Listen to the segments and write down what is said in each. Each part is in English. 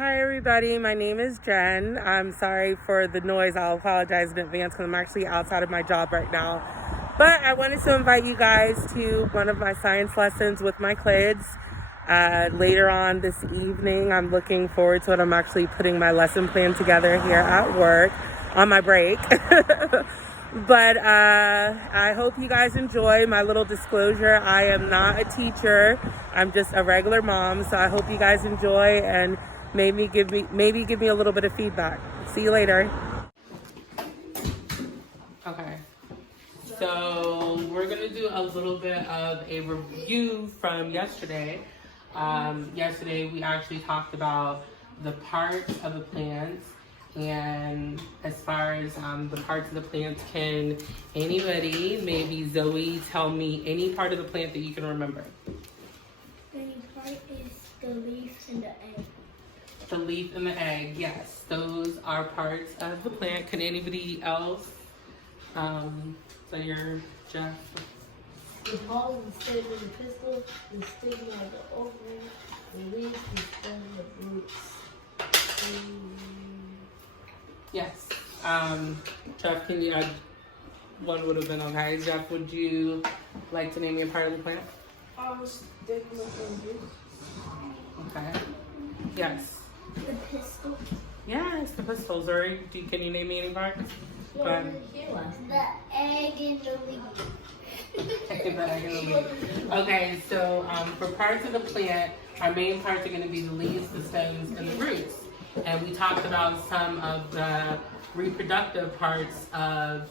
Hi everybody, my name is Jen. I'm sorry for the noise. I'll apologize in advance because I'm actually outside of my job right now. But I wanted to invite you guys to one of my science lessons with my kids later on this evening. I'm looking forward to it. I'm actually putting my lesson plan together here at work on my break. But I hope you guys enjoy. My little disclosure, I am not a teacher. I'm just a regular mom. So I hope you guys enjoy and maybe give me a little bit of feedback. See you later. Okay. So we're going to do a little bit of a review from yesterday. Yesterday we actually talked about the parts of the plants. And as far as the parts of the plants, can anybody, maybe Zoe, tell me any part of the plant that you can remember? Any part is the leaf and the egg. The leaf and the egg, yes. Those are parts of the plant. Can anybody else? So you're Jeff. The pollen, the stem, and the pistil, the stigma, the ovary, the leaves, the stem, the roots. Yes. Jeff, can you add? One would have been okay. Jeff, would you like to name me a part of the plant? Stigma and roots. Okay. Yes. The pistil. Yes, the pistils. Or can you name me any parts? Go ahead. The egg and the leaf. Okay, so for parts of the plant, our main parts are going to be the leaves, the stems, and the roots. And we talked about some of the reproductive parts of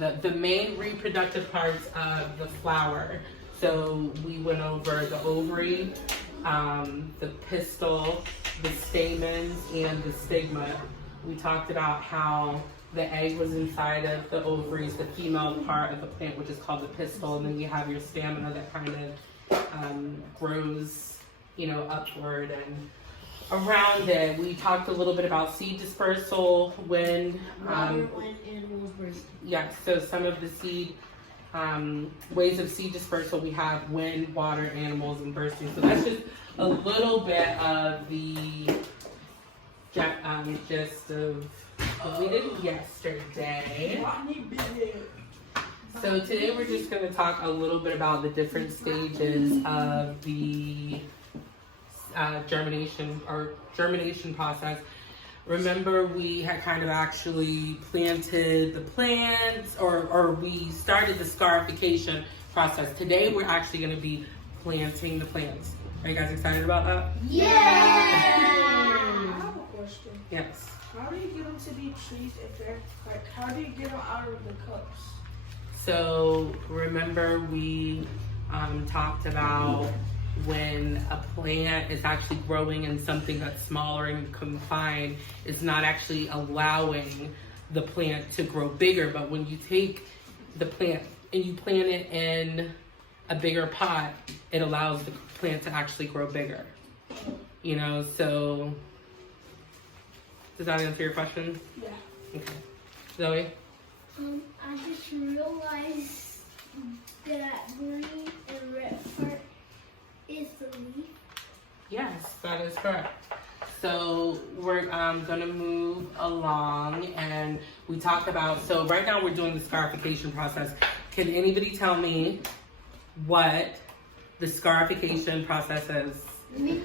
the main reproductive parts of the flower. So we went over the ovary, the pistil, the stamens, and the stigma. We talked about how the egg was inside of the ovaries, the female part of the plant, which is called the pistil, and then you have your stamina that kind of grows, upward and around it. We talked a little bit about seed dispersal, wind, When animals burst. yeah, so some of the seed, ways of seed dispersal, we have wind, water, animals, and bursting. So that's just a little bit of the gist of what we did yesterday. So today we're just going to talk a little bit about the different stages of the germination process. Remember, we had kind of actually planted the plants, or we started the scarification process. Today we're actually going to be planting the plants. Are you guys excited about that? Yeah! I have a question. Yes. How do you get them to be trees if they're how do you get them out of the cups? So remember, we talked about when a plant is actually growing in something that's smaller and confined, it's not actually allowing the plant to grow bigger. But when you take the plant and you plant it in a bigger pot, it allows the plant to actually grow bigger. So does that answer your question? Yeah. Okay. Zoe? I just realized that green and red part is the leaf. Yes, that is correct. So we're gonna move along, and we talk about, so right now we're doing the scarification process. Can anybody tell me what the scarification process is? Me.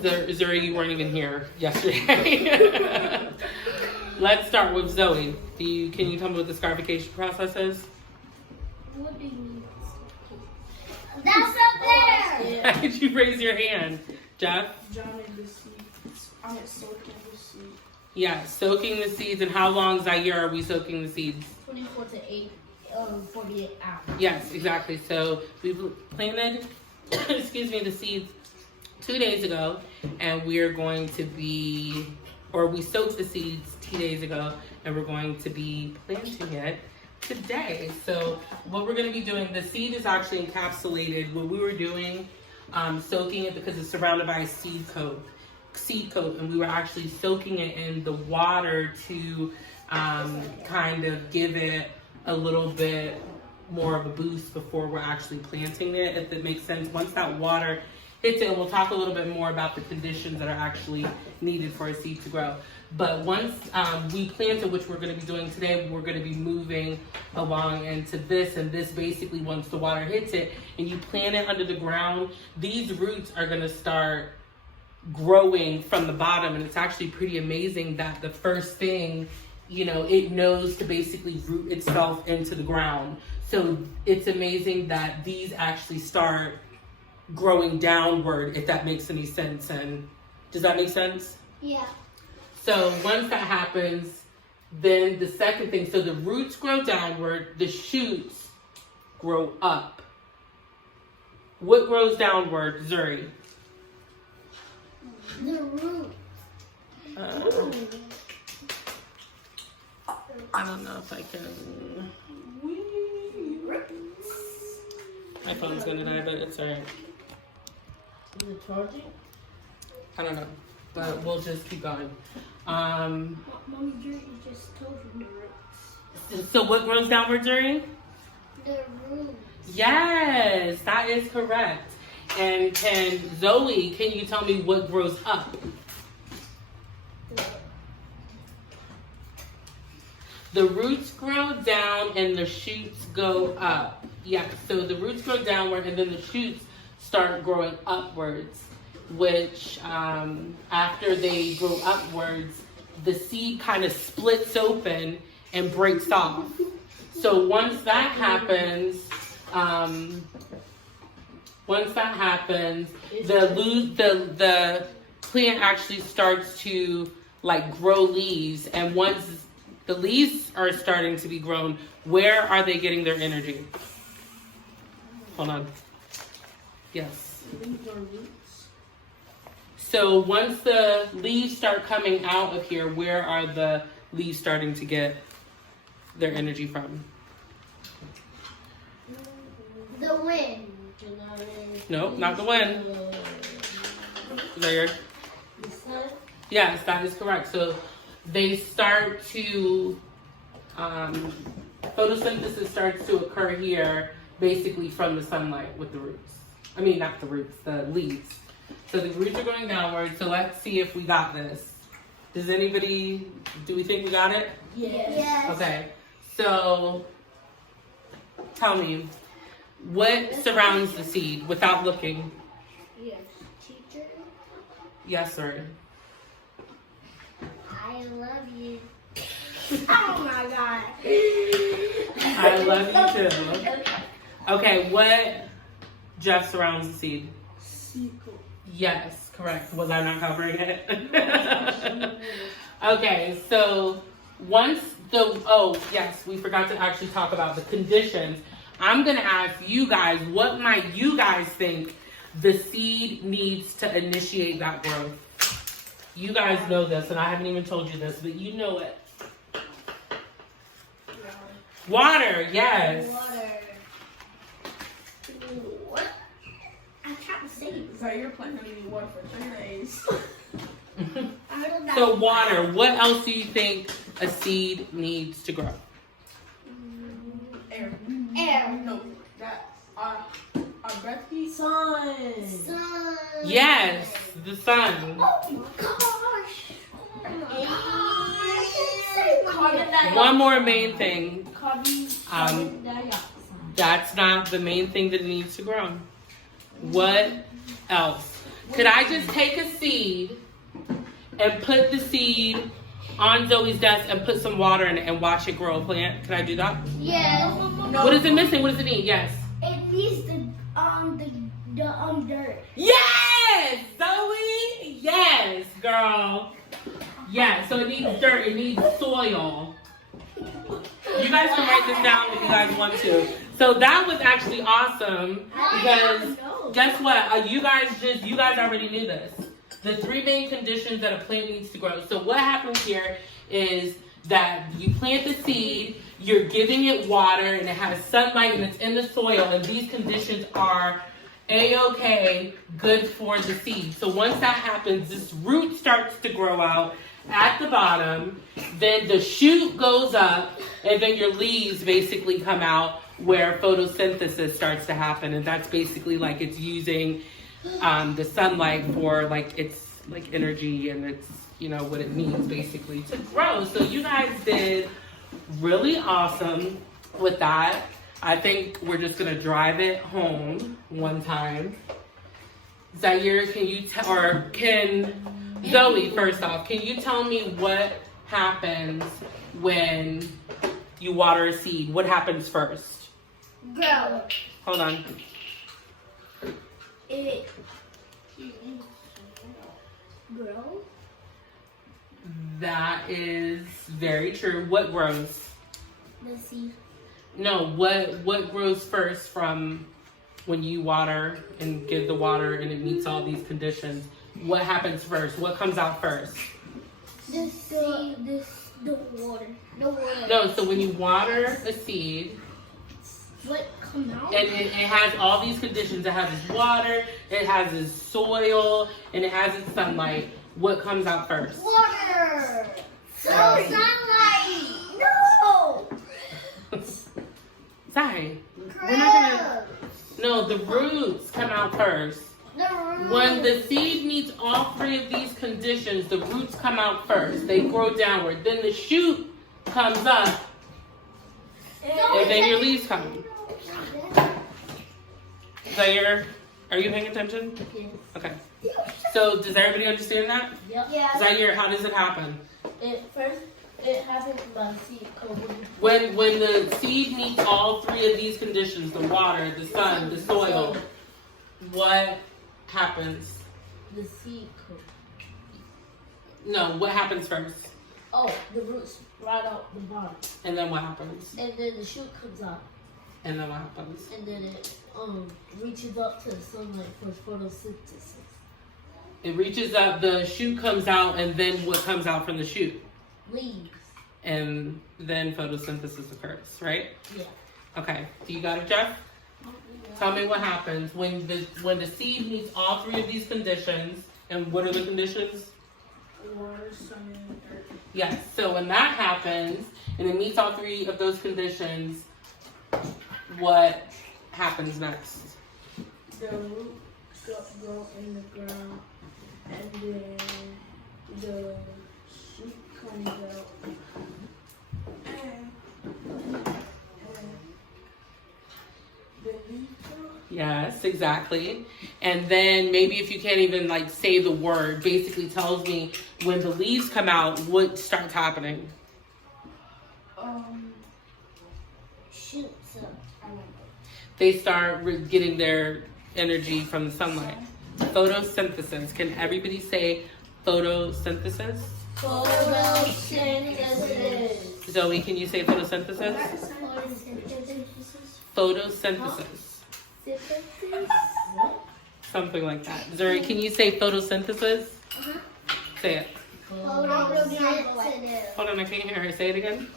Zuri, you weren't even here yesterday. Let's start with Zoe. Can you tell me what the scarification process is? What do you mean? That's up there! Did you raise your hand? Jeff? Drowning the seeds. Soaking the seeds. Yeah, soaking the seeds. And how long, Zaire, are we soaking the seeds? 24 to 48 hours. Yes, exactly. So we planted, the seeds 2 days ago, and we are going to be, or we soaked the seeds 2 days ago, and we're going to be planting it today. So what we're going to be doing, the seed is actually encapsulated. What we were doing, soaking it because it's surrounded by a seed coat, and we were actually soaking it in the water to kind of give it a little bit more of a boost before we're actually planting it, if that makes sense. Once that water hits it, and we'll talk a little bit more about the conditions that are actually needed for a seed to grow. But once we plant it, which we're going to be doing today, we're going to be moving along into this, and this basically, once the water hits it and you plant it under the ground, these roots are going to start growing from the bottom. And it's actually pretty amazing that the first thing, you know, it knows to basically root itself into the ground. So it's amazing that these actually start growing downward, if that makes any sense. And does that make sense? Yeah. So once that happens, then the second thing, so the roots grow downward, the shoots grow up. What grows downward, Zuri? The root. I don't know if I can. My phone's gonna die, but it's alright. Is it charging? I don't know, but we'll just keep going. Mommy, you just told me the roots. So what grows downward, Zuri? The roots. Yes, that is correct. And Zoe, can you tell me what grows up? The roots grow down and the shoots go up. Yeah, so the roots grow downward and then the shoots start growing upwards, which after they grow upwards, the seed kind of splits open and breaks off. So once that happens, the plant actually starts to like grow leaves, and once the leaves are starting to be grown, where are they getting their energy? Hold on. Yes. So once the leaves start coming out of here, where are the leaves starting to get their energy from? The wind. No, not the wind. Is that yours? The sun. Yes, that is correct. So they start to, photosynthesis starts to occur here basically from the sunlight with the roots. I mean, not the roots, the leaves. So the roots are going downward. So let's see if we got this. Do we think we got it? Yes. Okay. So tell me, what surrounds the seed without looking? Yes. Teacher, Yes, sir. I love you. Oh my God. I love you too. Okay, what, Jeff, surrounds the seed? Sequel. Yes, correct. Was I not covering it? Okay, so yes, we forgot to actually talk about the conditions. I'm going to ask you guys, what might you guys think the seed needs to initiate that growth? You guys know this, and I haven't even told you this, but you know it. Water, yes. Water. What? I can't say. So your plant gonna need water for 3 days. I don't know. So water, what else do you think a seed needs to grow? Air. Air. No, that our breath heat. Sun. Yes, the sun. Oh my gosh. Carbon dioxide. One more main thing. Carbon dioxide. That's not the main thing that needs to grow. What else? Could I just take a seed and put the seed on Zoe's desk and put some water in it and watch it grow a plant? Can I do that? Yes. No. What is it missing? What does it need? Yes. It needs the dirt. Yes, Zoe. Yes, girl. Yeah. So it needs dirt. It needs soil. You guys can write this down if you guys want to. So that was actually awesome because guess what? You guys already knew this. The 3 main conditions that a plant needs to grow. So what happens here is that you plant the seed, you're giving it water, and it has sunlight, and it's in the soil, and these conditions are A-okay, good for the seed. So once that happens, this root starts to grow out at the bottom, then the shoot goes up, and then your leaves basically come out where photosynthesis starts to happen, and that's basically like it's using the sunlight for like its like energy and its, you know, what it needs basically to grow. So you guys did really awesome with that. I think we're just gonna drive it home one time. Zaire, can you tell, or can Zoe, first off, can you tell me what happens when you water a seed? What happens first? Grow. Hold on. It grow. That is very true. What grows? The seed. No, what grows first from when you water and give the water and it meets all these conditions? What happens first? What comes out first? The seed. The water. The water. No, so when you water a seed, What come out? and it has all these conditions. It has its water, it has its soil, and it has its sunlight. What comes out first? Water. No sunlight. No. Sorry. We're not gonna. No, the roots come out first. The root. When the seed meets all three of these conditions, the roots come out first. They grow downward. Then the shoot comes up, and then your leaves come. Zaire, are you paying attention? Yes. Okay. So does everybody understand that? Yep. Yeah. Zaire, how does it happen? It happens by seed coating. When the seed meets all three of these conditions, the water, the sun, the soil, what happens? The seed coat. No, what happens first? Oh, the roots right out the bottom. And then what happens? And then the shoot comes out. And then what happens? And then it reaches up to the sunlight for photosynthesis. It reaches up, the shoot comes out, and then what comes out from the shoot? Leaves. And then photosynthesis occurs, right? Yeah. Okay. Do you got it, Jeff? Tell me what happens when the seed meets all three of these conditions. And what are the conditions? Water, sun, and dirt. Yes. So when that happens, and it meets all three of those conditions, what happens next? The root go in the ground, and then the shoot comes out, and the leaf grows. Yes, exactly. And then maybe if you can't even like say the word, basically tells me when the leaves come out, what starts happening? Shoots up. They start getting their energy from the sunlight. Photosynthesis. Can everybody say photosynthesis? Photosynthesis. Zoe, can you say photosynthesis? Photosynthesis. Something like that. Zuri, can you say photosynthesis? Say it. Photosensitive. Hold on, I can't hear her. Say it again.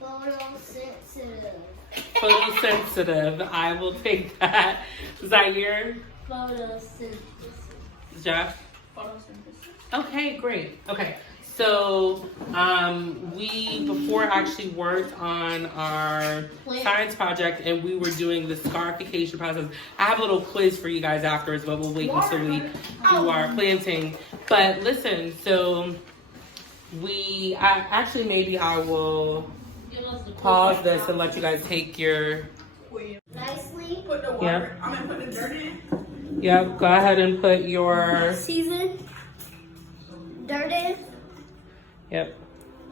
Photosensitive. Photosensitive. I will take that. Zaire? Photosynthesis. Jeff? Photosynthesis. Okay, great. Okay. So we before actually worked on our science project and we were doing the scarification process. I have a little quiz for you guys afterwards, but we'll wait until we do our planting. But listen, so maybe I will pause this and let you guys take your Nicely. Put the water. I'm gonna put the dirt in. Yep, go ahead and put your Season. Dirt in. yep.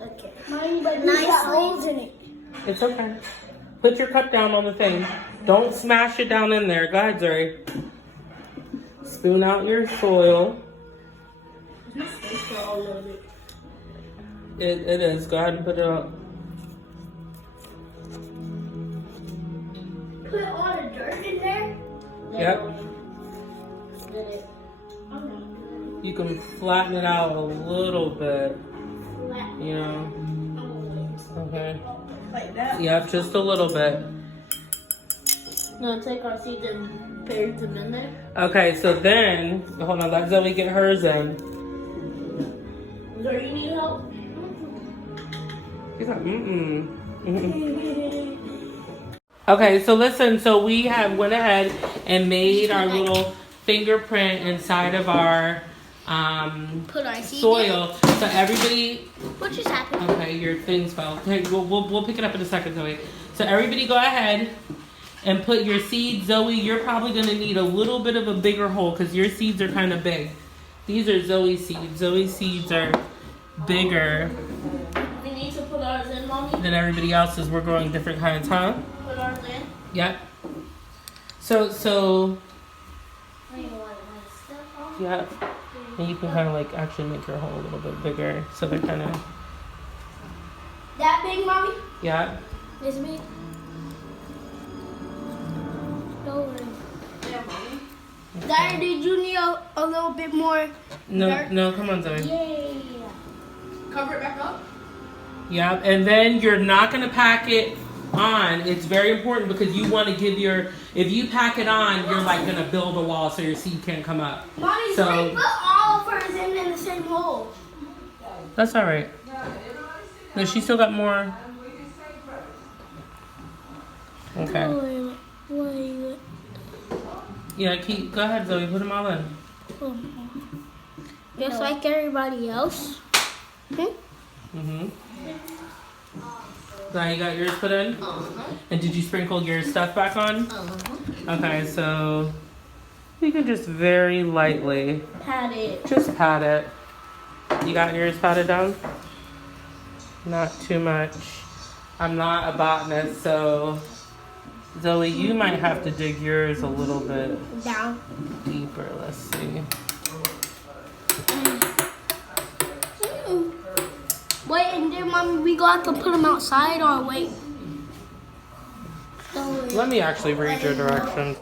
Okay. Mine, but nicely. In it. It's okay. Put your cup down on the thing. Don't smash it down in there. Go ahead, Zuri. Spoon out your soil. It is. Go ahead and put it up. Put all the dirt in there. Yep. You can flatten it out a little bit. You know. Okay. Like that. Yep, just a little bit. Now take our seeds and bury them in there. Okay, so then, hold on, let Zoe get hers in. Do you need help? He's like, Okay, so listen, so we have went ahead and made our little fingerprint inside of our Put our seed soil. So everybody, What just happened? okay, your things fell. Okay, we'll pick it up in a second, Zoe. So everybody go ahead and put your seeds. Zoe, you're probably gonna need a little bit of a bigger hole because your seeds are kind of big. These are Zoe's seeds. Zoe's seeds are bigger We need to put ours in, Mommy. than everybody else's. We're growing different kinds, huh? Put ours in. Yep. So yeah, and you can kind of like actually make your hole a little bit bigger, so they're kind of That big, Mommy? yeah. This big? No way. Yeah, mommy. Daddy, did you need a little bit more? No, come on, Zoe. Yay. Cover it back up. Yep, and then you're not gonna pack it on. It's very important because you want to give if you pack it on, you're like gonna build a wall so your seed can't come up. Mommy, So- we put all of hers in the same hole. That's all right. No, she still got more. Okay. Wait. Yeah, go ahead, Zoe. Put them all in. Just like everybody else. Mhm. Now you got yours put in. And did you sprinkle your stuff back on? Okay, so you can just very lightly Pat it. just pat it. You got yours patted down? Not too much. I'm not a botanist, so Zoe, you might have to dig yours a little bit Down. deeper. Let's see. Wait, and then, Mommy, we got to put them outside or wait? Let me actually read your directions.